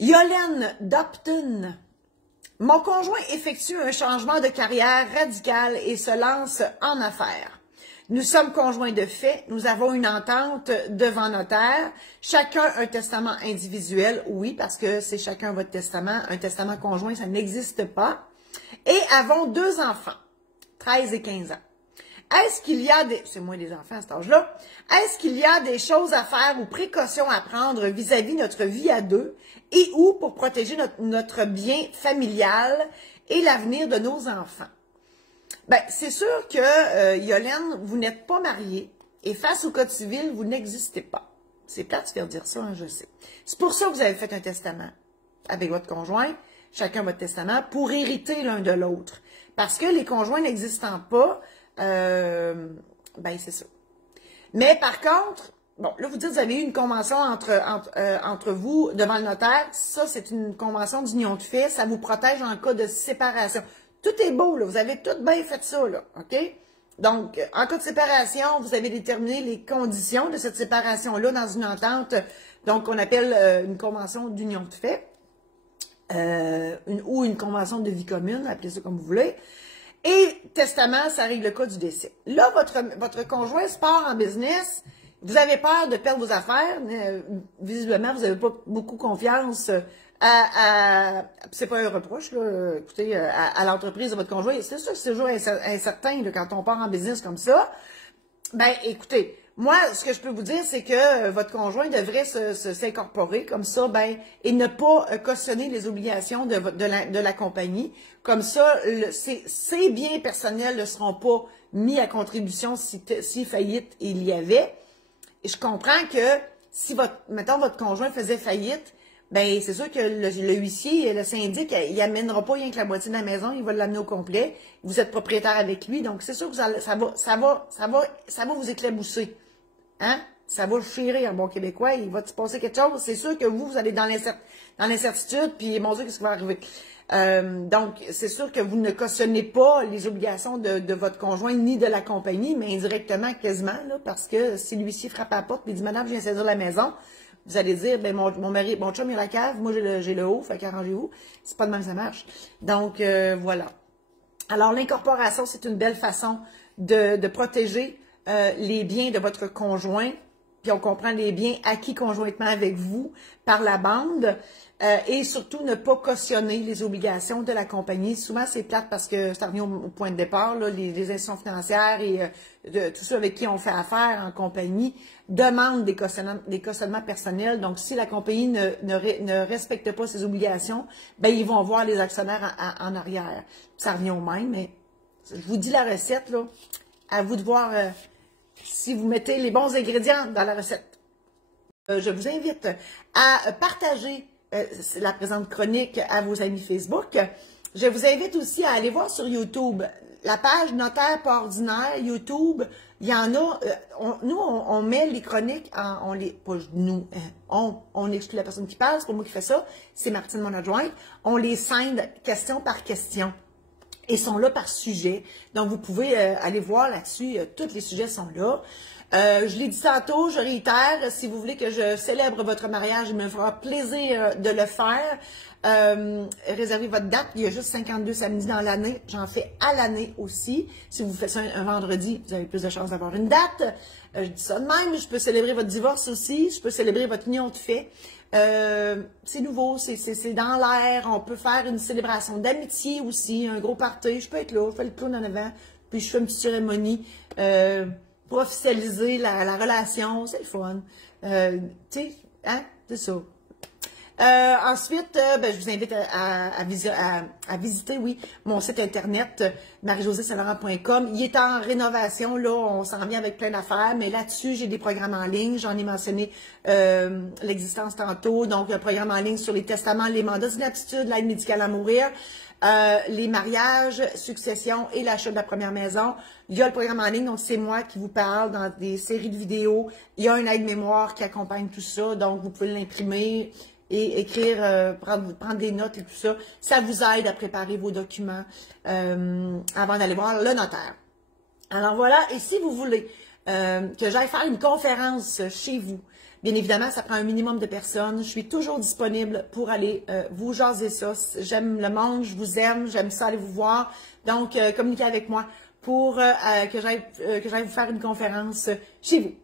Yolène Dopton. Mon conjoint effectue un changement de carrière radical et se lance en affaires. Nous sommes conjoints de fait, nous avons une entente devant notaire, chacun un testament individuel, oui, parce que c'est chacun votre testament, un testament conjoint, ça n'existe pas, et avons 2 enfants, 13 et 15 ans. Est-ce qu'il y a des... C'est moins des enfants à cet âge-là. Est-ce qu'il y a des choses à faire ou précautions à prendre vis-à-vis notre vie à deux et ou pour protéger notre bien familial et l'avenir de nos enfants? Bien, c'est sûr que, Yolène, vous n'êtes pas mariée et face au code civil, vous n'existez pas. C'est plate de faire dire ça, hein, je sais. C'est pour ça que vous avez fait un testament avec votre conjoint, chacun votre testament, pour hériter l'un de l'autre. Parce que les conjoints n'existant pas, ben c'est ça. Mais par contre, bon, là vous dites que vous avez eu une convention entre vous devant le notaire. Ça, c'est une convention d'union de fait. Ça vous protège en cas de séparation. Tout est beau, là. Vous avez tout bien fait ça, là. OK? Donc, en cas de séparation, vous avez déterminé les conditions de cette séparation-là dans une entente, donc on appelle une convention d'union de fait, ou une convention de vie commune, appelez ça comme vous voulez. Et testament, ça règle le cas du décès. Là, votre conjoint se part en business, vous avez peur de perdre vos affaires, visiblement, vous n'avez pas beaucoup confiance c'est pas un reproche, là, écoutez, à l'entreprise de votre conjoint. C'est sûr que c'est toujours incertain là, quand on part en business comme ça. Ben, écoutez, moi, ce que je peux vous dire, c'est que votre conjoint devrait s'incorporer comme ça, ben, et ne pas cautionner les obligations de la compagnie. Comme ça, ces biens personnels ne seront pas mis à contribution si faillite il y avait. Et je comprends que si mettons, votre conjoint faisait faillite, ben, c'est sûr que le huissier, le syndic, il amènera pas rien que la moitié de la maison, il va l'amener au complet. Vous êtes propriétaire avec lui, donc c'est sûr que ça va vous éclabousser. Hein? Ça va chirer en bon québécois, il va se passer quelque chose. C'est sûr que vous allez dans l'incertitude, puis mon Dieu, qu'est-ce qui va arriver? Donc, c'est sûr que vous ne cautionnez pas les obligations de votre conjoint ni de la compagnie, mais indirectement, quasiment, là, parce que si l'huissier frappe à la porte et dit « Madame, je viens saisir la maison », vous allez dire, ben mon mari, mon chum, il a la cave, moi j'ai le haut, fait qu'arrangez-vous. C'est pas de même que ça marche. Donc, voilà. Alors, l'incorporation, c'est une belle façon de protéger les biens de votre conjoint, puis on comprend les biens acquis conjointement avec vous par la bande, et surtout ne pas cautionner les obligations de la compagnie. Souvent, c'est plate parce que ça revient au point de départ, là, les institutions financières et tous ceux avec qui on fait affaire en compagnie demandent des cautionnements personnels. Donc, si la compagnie ne respecte pas ses obligations, ben ils vont voir les actionnaires en arrière. Ça revient au même, mais je vous dis la recette, là, à vous de voir si vous mettez les bons ingrédients dans la recette. Je vous invite à partager la présente chronique à vos amis Facebook. Je vous invite aussi à aller voir sur YouTube la page Notaire pas ordinaire, YouTube. Il y en a, nous, on met les chroniques, on exclut la personne qui parle, c'est pas moi qui fais ça, c'est Martine, mon adjointe. On les scinde question par question. Et sont là par sujet. Donc, vous pouvez aller voir là-dessus. Tous les sujets sont là. Je l'ai dit tantôt, je réitère, si vous voulez que je célèbre votre mariage, il me fera plaisir de le faire. Réservez votre date. Il y a juste 52 samedis dans l'année. J'en fais à l'année aussi. Si vous faites ça un vendredi, vous avez plus de chances d'avoir une date. Je dis ça de même. Je peux célébrer votre divorce aussi. Je peux célébrer votre union de fait. C'est nouveau, c'est dans l'air. On peut faire une célébration d'amitié aussi, un gros party. Je peux être là, je fais le clown en avant, puis je fais une petite cérémonie pour officialiser la relation. C'est le fun. Tu sais, hein, c'est ça. Ensuite, ben, je vous invite à visiter, oui, mon site internet, marie-josée-saint-laurent.com. Il est en rénovation, là, on s'en vient avec plein d'affaires, mais là-dessus, j'ai des programmes en ligne. J'en ai mentionné l'existence tantôt. Donc, un programme en ligne sur les testaments, les mandats d'inaptitude, l'aide médicale à mourir, les mariages, succession et l'achat de la première maison. Il y a le programme en ligne, donc c'est moi qui vous parle dans des séries de vidéos. Il y a une aide-mémoire qui accompagne tout ça, donc vous pouvez l'imprimer et écrire, prendre des notes et tout ça. Ça vous aide à préparer vos documents avant d'aller voir le notaire. Alors voilà, et si vous voulez que j'aille faire une conférence chez vous, Bien évidemment, ça prend un minimum de personnes. Je suis toujours disponible pour aller vous jaser ça. J'aime le monde, je vous aime, j'aime ça aller vous voir. Donc, communiquez avec moi pour que j'aille vous faire une conférence chez vous.